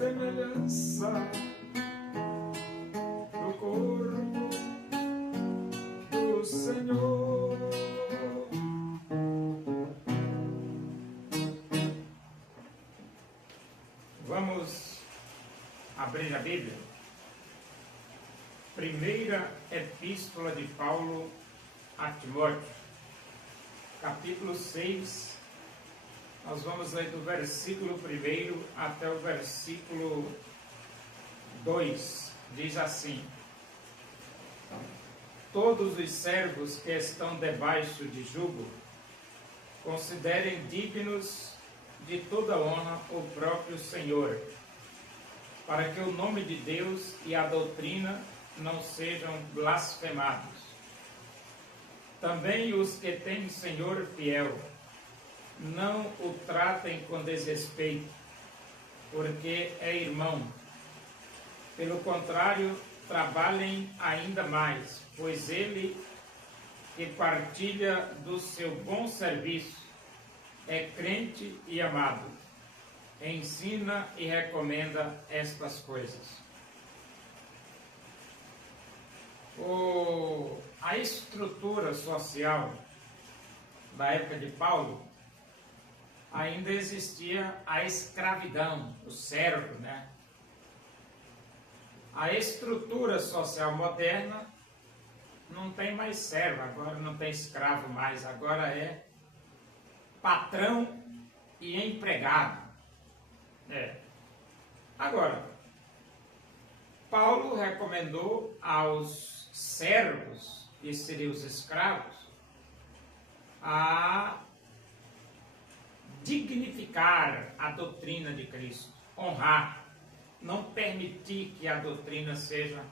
semelhança do corpo do Senhor. Vamos abrir a Bíblia. Primeira Epístola de Paulo a Timóteo, capítulo 6. Nós vamos ler do versículo 1 até o versículo 2. Diz assim: todos os servos que estão debaixo de jugo, considerem dignos de toda honra o próprio Senhor, para que o nome de Deus e a doutrina não sejam blasfemados. Também os que têm Senhor fiel, não o tratem com desrespeito, porque é irmão. Pelo contrário, trabalhem ainda mais, pois ele que partilha do seu bom serviço é crente e amado. Ensina e recomenda estas coisas. A estrutura social da época de Paulo, ainda existia a escravidão, o servo, né? A estrutura social moderna não tem mais servo, agora não tem escravo mais, agora é patrão e empregado. Agora, Paulo recomendou aos servos, que seriam os escravos, a dignificar a doutrina de Cristo, honrar, não permitir que a doutrina seja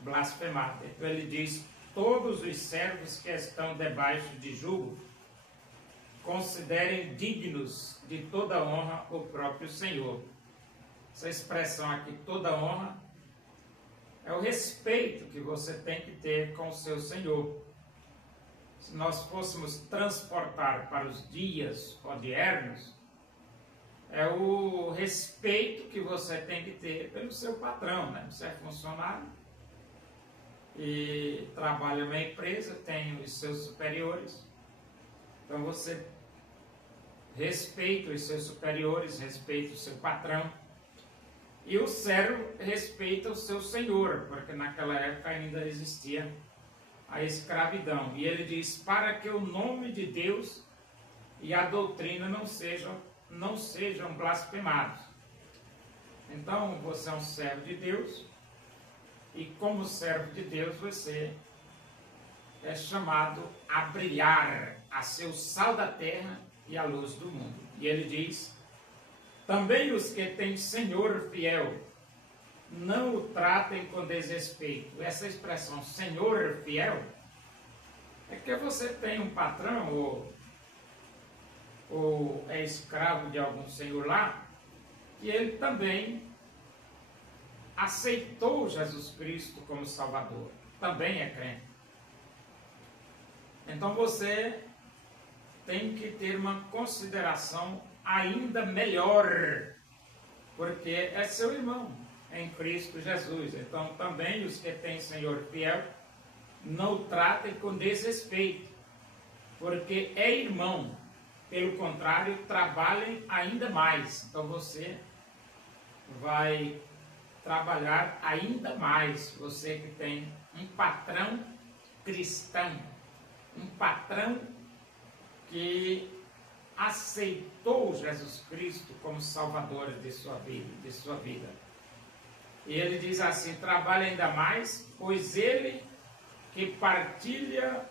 blasfemada. Então ele diz: todos os servos que estão debaixo de jugo, considerem dignos de toda honra o próprio Senhor. Essa expressão aqui, toda honra, é o respeito que você tem que ter com o seu Senhor. Se nós fôssemos transportar para os dias odiernos, é o respeito que você tem que ter pelo seu patrão, né? Você é funcionário e trabalha numa empresa, tem os seus superiores, então você respeita os seus superiores, respeita o seu patrão, e o servo respeita o seu senhor, porque naquela época ainda existia a escravidão. E ele diz: para que o nome de Deus e a doutrina não sejam blasfemados. Então, você é um servo de Deus, e como servo de Deus, você é chamado a brilhar, a ser o sal da terra e a luz do mundo. E ele diz: também os que têm Senhor fiel, não o tratem com desrespeito. Essa expressão, Senhor fiel, é que você tem um patrão ou é escravo de algum senhor lá, e ele também aceitou Jesus Cristo como Salvador, também é crente. Então você tem que ter uma consideração ainda melhor, porque é seu irmão em Cristo Jesus. Então também os que têm Senhor fiel, não o tratem com desrespeito, porque é irmão. Pelo contrário, trabalhem ainda mais. Então você vai trabalhar ainda mais, você que tem um patrão cristão, um patrão que aceitou Jesus Cristo como Salvador de sua vida. E ele diz assim: trabalhe ainda mais, pois ele que partilha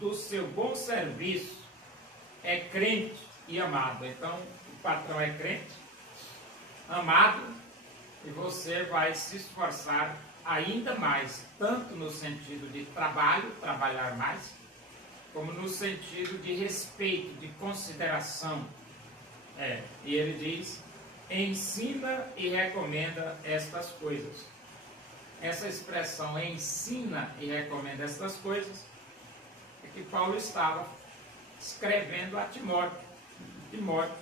do seu bom serviço é crente e amado. Então, o patrão é crente, amado, e você vai se esforçar ainda mais, tanto no sentido de trabalho, trabalhar mais, como no sentido de respeito, de consideração. E ele diz: ensina e recomenda estas coisas. Essa expressão, ensina e recomenda estas coisas, é que Paulo estava escrevendo a Timóteo. Timóteo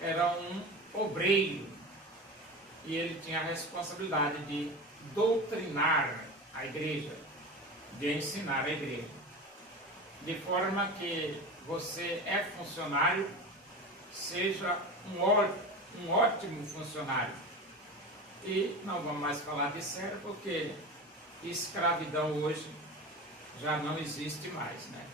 era um obreiro e ele tinha a responsabilidade de doutrinar a igreja, de ensinar a igreja. De forma que você é funcionário, seja um ótimo funcionário. E não vamos mais falar de servo, porque escravidão hoje já não existe mais, né?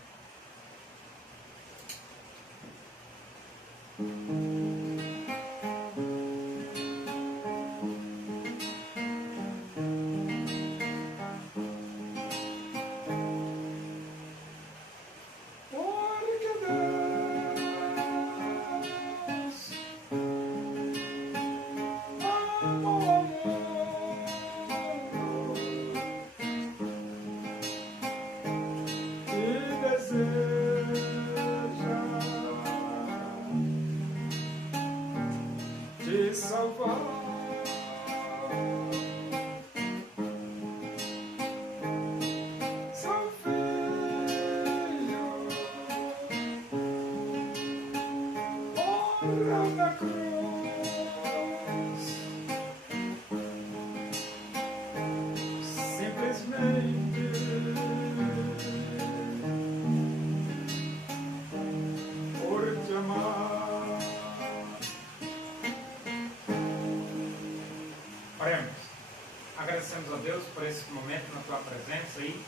Agradecemos a Deus por esse momento na tua presença aí,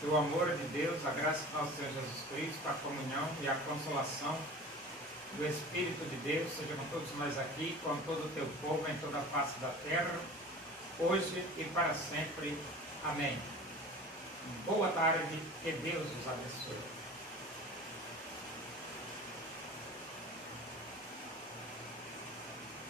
pelo amor de Deus, a graça do nosso Senhor Jesus Cristo, a comunhão e a consolação do Espírito de Deus seja com todos nós aqui, com todo o teu povo em toda a face da terra, hoje e para sempre. Amém. Boa tarde, que Deus os abençoe.